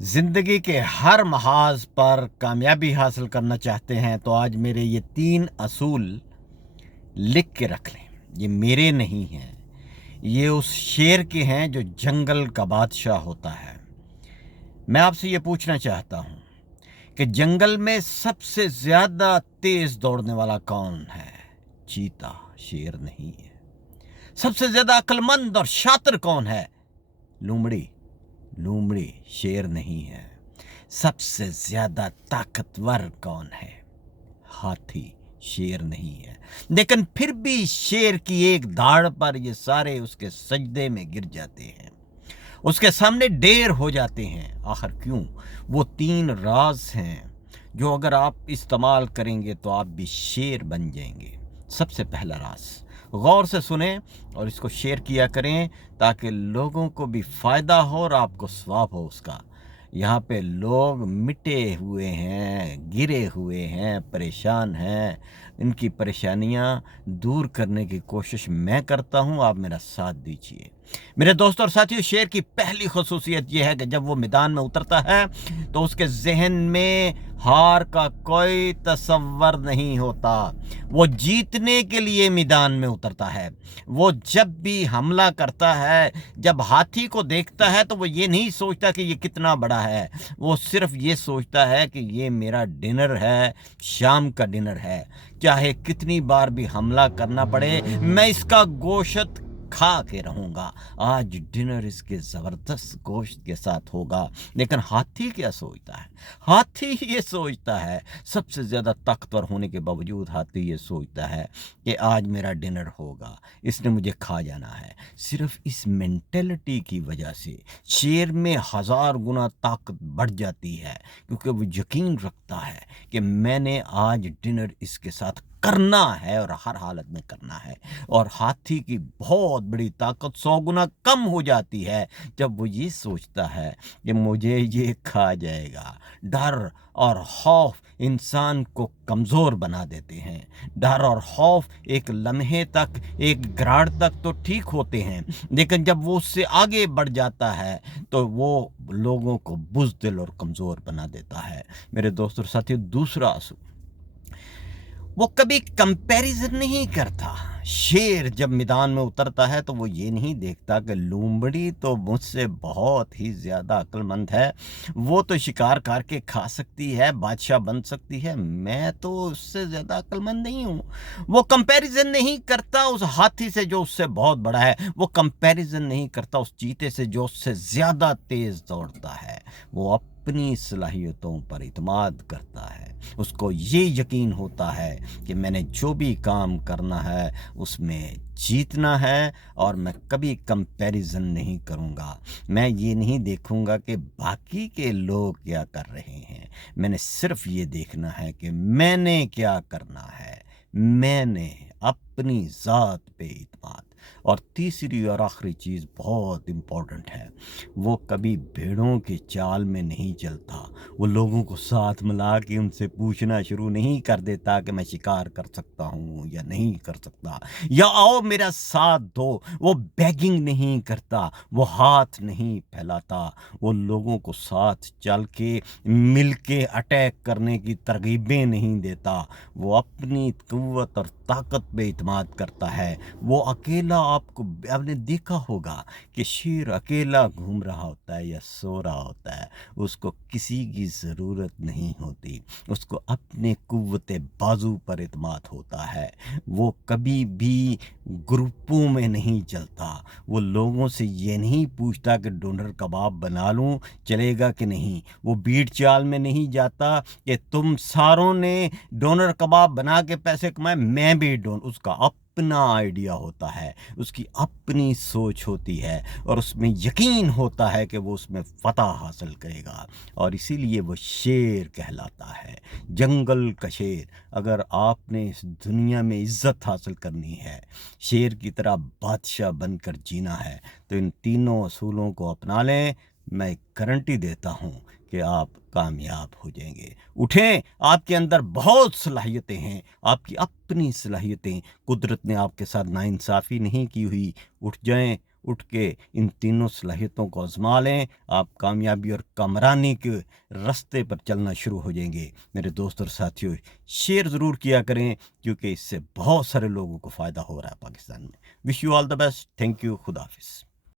ज़िंदगी के हर महाज पर कामयाबी हासिल करना चाहते हैं तो आज मेरे ये 3 असूल लिख के रख लें। ये मेरे नहीं हैं, ये उस शेर के हैं जो जंगल का बादशाह होता है। मैं आपसे ये पूछना चाहता हूँ कि जंगल में सबसे ज़्यादा तेज़ दौड़ने वाला कौन है? चीता, शेर नहीं है। सबसे ज़्यादा अक्लमंद और शातिर कौन है? लोमड़ी, लोमड़ी, शेर नहीं है। सबसे ज़्यादा ताकतवर कौन है? हाथी, शेर नहीं है। लेकिन फिर भी शेर की एक दाढ़ पर ये सारे उसके सजदे में गिर जाते हैं, उसके सामने ढेर हो जाते हैं। आखिर क्यों? वो 3 राज हैं जो अगर आप इस्तेमाल करेंगे तो आप भी शेर बन जाएंगे। सबसे पहला राज, गौर से सुने और इसको शेयर किया करें ताकि लोगों को भी फ़ायदा हो और आपको सवाब हो उसका। यहाँ पे लोग मिटे हुए हैं, गिरे हुए हैं, परेशान हैं। इनकी परेशानियाँ दूर करने की कोशिश मैं करता हूँ, आप मेरा साथ दीजिए। मेरे दोस्तों और साथियों, शेर की पहली ख़ुसूसियत यह है कि जब वो मैदान में उतरता है तो उसके जहन में हार का कोई तसव्वुर नहीं होता। वो जीतने के लिए मैदान में उतरता है। वो जब भी हमला करता है, जब हाथी को देखता है तो वो ये नहीं सोचता कि ये कितना बड़ा है, वो सिर्फ ये सोचता है कि ये मेरा डिनर है, शाम का डिनर है। चाहे कितनी बार भी हमला करना पड़े, मैं इसका गोश्त खा के रहूँगा। आज डिनर इसके ज़बरदस्त गोश्त के साथ होगा। लेकिन हाथी क्या सोचता है? हाथी ये सोचता है, सबसे ज़्यादा ताकतवर होने के बावजूद हाथी ये सोचता है कि आज मेरा डिनर होगा, इसने मुझे खा जाना है। सिर्फ इस मेंटेलिटी की वजह से शेर में 1000 गुना ताकत बढ़ जाती है, क्योंकि वो यकीन रखता है कि मैंने आज डिनर इसके साथ करना है और हर हालत में करना है। और हाथी की बहुत बड़ी ताकत 100 गुना कम हो जाती है जब वो ये सोचता है कि मुझे ये खा जाएगा। डर और खौफ इंसान को कमज़ोर बना देते हैं। डर और खौफ एक लम्हे तक, एक ग्राड़ तक तो ठीक होते हैं, लेकिन जब वो उससे आगे बढ़ जाता है तो वो लोगों को बुज़दिल और कमज़ोर बना देता है। मेरे दोस्तों और साथियों, दूसरा असूल, वो कभी कंपैरिजन नहीं करता। शेर जब मैदान में उतरता है तो वो ये नहीं देखता कि लोमड़ी तो मुझसे बहुत ही ज़्यादा अक्लमंद है, वो तो शिकार करके खा सकती है, बादशाह बन सकती है, मैं तो उससे ज़्यादा अक्लमंद नहीं हूँ। वो कंपैरिजन नहीं करता उस हाथी से जो उससे बहुत बड़ा है, वो कंपैरिजन नहीं करता उस चीते से जो उससे ज़्यादा तेज़ दौड़ता है। वो अपनी सलाहियतों पर इत्मीनान करता है। उसको ये यकीन होता है कि मैंने जो भी काम करना है उसमें जीतना है और मैं कभी कंपैरिजन नहीं करूँगा। मैं ये नहीं देखूँगा कि बाकी के लोग क्या कर रहे हैं, मैंने सिर्फ ये देखना है कि मैंने क्या करना है। मैंने अपनी ज़ात पे इत्मीनान। और तीसरी और आखिरी चीज़ बहुत इम्पोर्टेंट है, वो कभी भेड़ों की चाल में नहीं चलता। वो लोगों को साथ मिला के उनसे पूछना शुरू नहीं कर देता कि मैं शिकार कर सकता हूँ या नहीं कर सकता, या आओ मेरा साथ दो। वो बेगिंग नहीं करता, वो हाथ नहीं फैलाता, वो लोगों को साथ चल के मिल के अटैक करने की तरगीबें नहीं देता। वो अपनी क़ुव्वत और ताकत पे इत्मीनान करता है। वो अकेला, आपने देखा होगा कि शेर अकेला घूम रहा होता है या सो रहा होता है, उसको किसी की ज़रूरत नहीं होती, उसको अपने क़ुव्वत बाजू पर इत्मीनान होता है। वो कभी भी ग्रुपों में नहीं चलता, वो लोगों से ये नहीं पूछता कि डोनर कबाब बना लूँ, चलेगा कि नहीं। वो बीट चाल में नहीं जाता कि तुम सारों ने डोनर कबाब बना के पैसे कमाए, मैं भी उसका अपना आइडिया होता है, उसकी अपनी सोच होती है और उसमें यकीन होता है कि वो उसमें फ़तह हासिल करेगा और इसीलिए वो शेर कहलाता है, जंगल का शेर। अगर आपने इस दुनिया में इज़्ज़त हासिल करनी है, शेर की तरह बादशाह बनकर जीना है, तो इन तीनों असूलों को अपना लें। मैं गारंटी देता हूँ कि आप कामयाब हो जाएंगे। उठें, आपके अंदर बहुत सलाहियतें हैं, आपकी अपनी सलाहियतें, कुदरत ने आपके साथ नाइंसाफ़ी नहीं की हुई। उठ जाएं اٹھ کے ان تینوں صلاحیتوں کو آزما لیں، آپ کامیابی اور کامرانی کے راستے پر چلنا شروع ہو جائیں گے۔ میرے دوست اور ساتھیوں، شیئر ضرور کیا کریں کیونکہ اس سے بہت سارے لوگوں کو فائدہ ہو رہا ہے پاکستان میں۔ Wish you all the best, thank you, خدا حافظ۔